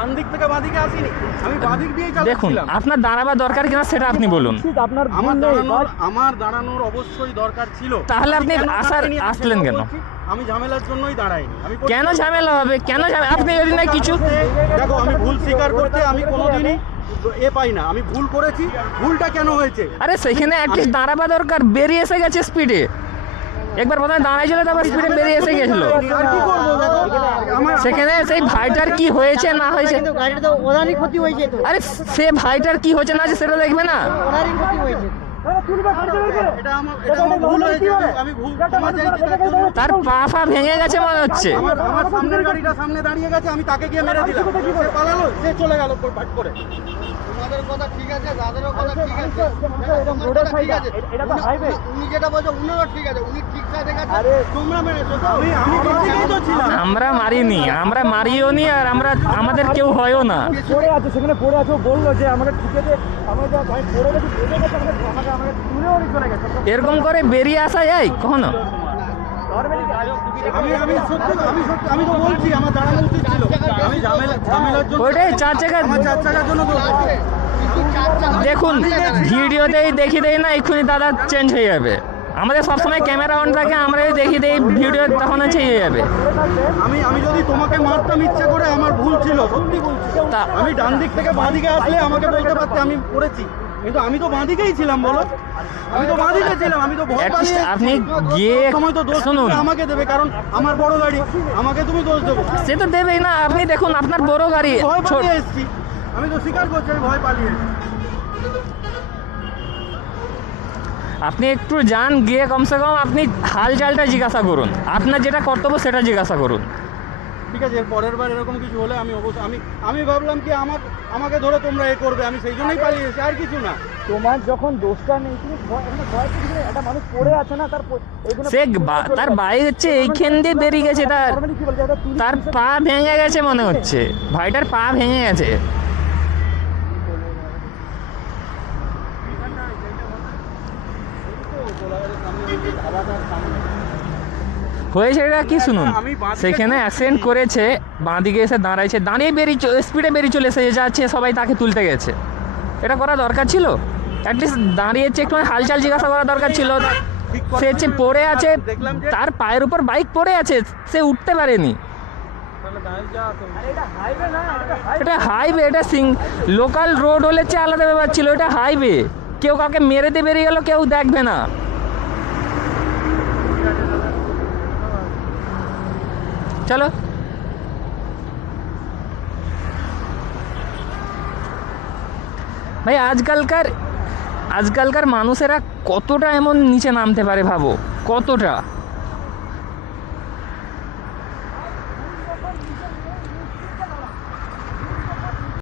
ডান দিক থেকে বাঁ দিকে আসিনি, আমি বাঁ দিক দিয়েই দেখুন চালাচ্ছিলাম। আপনার দাঁড়াবার দরকার কিনা সেটা আপনি বলুন। আমার দাঁড়ানোর অবশ্যই দরকার ছিল। তাহলে আপনি কেন দাঁড়াইনি আমি আসলেন সেটাও কেন? বলছি। আমি ঝামেলার জন্যই দাঁড়াইনি। আমি কেন ঝামেলা হবে? কেন আপনি যদি না কিছু দেখো, আমি ভুল স্বীকার করতে আমি কোনোদিনই পাই না। আমি ভুল করেছি, ভুলটা কেন হয়েছে? আরে সেখানে অ্যাটলিস্ট দাঁড়াবা দরকার, বেরিয়ে এসে গেছে স্পিডে। একবার প্রথমে দাঁড়াইছিল, তারপর স্পিডে বেরিয়ে এসে গেছিল। আর কি করবো দেখো, সেখানে সেই ভাইটার কি হয়েছে না হয়েছে, গাড়িটা তো ওনারই ক্ষতি হয়েছে তো, আরে সে ভাইটার কি হয়েছে না হয়েছে সেটা দেখবে না? ওনারই ক্ষতি হয়েছে। এটা আমার ভুল হয়েছে। আমি ভুল ক্ষমা চাইছি তার জন্য। তার পা ভেঙে গেছে মনে হচ্ছে। আমার সামনের গাড়িটা সামনে দাঁড়িয়ে গেছে, আমি তাকে গিয়ে মেরে দিলাম, সে পালালো, সে চলে গেল পাট করে। তোমাদের কথা ঠিক আছে, দাদারও কথা ঠিক আছে, তোমার কথা ঠিক আছে, উনি যেটা বলছে উনিও ঠিক আছে, উনি ঠিক সাইডে গেছে, তোমরা মেরেছো তো। আমি ঠিকই তো ছিলাম। আমরা মারিনি, আমরা মারিও নি, আর আমাদের কেউ হয়ও না। পড়ে আছে, সেখানে পড়ে আছে, ও বললো যে আমরা ঠিক আছে, আমরা যা ভাই পড়ে গেছি, বেঁধে গেছে, আমাকে তুলেও নিয়ে চলে গেছে। এরকম করে বেরিয়ে আসা যায় কখনো? আমি তো বলছি আমার দাঁড়ানো উচিত ছিল। আমি ঝামেলার জন্য, ওইটাই চার চাকা। আমার 4 চাকার জন্য তো দেখুন ভিডিওতেই দেখি দেই না, এক্ষুনি দাদা চেঞ্জ হয়ে যাবে। আমাদের সবসময় ক্যামেরা অন থাকে, আমরা দেখি দেই ভিডিও, তখন চেঞ্জ হয়ে যাবে। আমি যদি তোমাকে মারতাম ইচ্ছে করে, আমার ভুল ছিল, সত্যি বলছি। আমি ডান দিক থেকে বাঁ দিকে আসলে আমাকে বলতে পারতে আমি পড়েছি, কিন্তু আমি তো বাঁ দিকেই ছিলাম। বলো, আমি তো বাঁ দিকে ছিলাম, আমি তো ভয় Atleast পালিয়ে আপনি গিয়ে সময় তো দোষ শুনুন, আমাকে দেবে, কারণ আমার বড় গাড়ি, আমাকে তুমি দোষ দেবো। সে তো দেবেই না। আপনি দেখুন আপনার বড় গাড়ি, ভয় ছোট, পালিয়ে এসেছি, আমি তো স্বীকার করছি আমি ভয় পালিয়ে এসেছি। আপনি একটু যান, গিয়ে কমসে কম আপনি হালচালটা জিজ্ঞাসা করুন, আপনার যেটা কর্তব্য সেটা জিজ্ঞাসা করুন। ঠিক আছে, এর পরের বার এরকম কিছু হলে আমি অবশ্যই আমি ভাবলাম কি আমাকে ধরে তোমরা এ করবে, আমি সেই জন্যই পালিয়ে এসেছি, আর কিছু না। তোমার যখন দোষটা নেই, তুমি একটা মানুষ পড়ে আছে না, তার সে তার বাইক হচ্ছে এইখান দিয়ে বেরিয়ে গেছে, তার পা ভেঙে গেছে মনে হচ্ছে, ভাইটার পা ভেঙে গেছে। হয়েছে এটা কি শুনুন, সেখানে অ্যাক্সিডেন্ট করেছে, বাঁ দিকে এসে দাঁড়াইছে, দাঁড়িয়ে স্পিডে বেরিয়ে চলে এসে যাচ্ছে, সবাই তাকে তুলতে গেছে। এটা করা দরকার ছিল? অ্যাটলিস্ট দাঁড়িয়েছে, একটু হালচাল জিজ্ঞাসা করা দরকার ছিল। সে হচ্ছে পড়ে আছে, তার পায়ের উপর বাইক পড়ে আছে, সে উঠতে পারেনি। এটা হাইওয়ে, এটা লোকাল রোড হলে চেয়ে আলাদা ব্যাপার ছিল, এটা হাইওয়ে। কেউ কাউকে মেরে দিয়ে বেরিয়ে গেল, কেউ দেখবে না। চলো ভাই, আজকালকার মানুষেরা কতটা এমন নিচে নামতে পারে ভাবো, কতটা।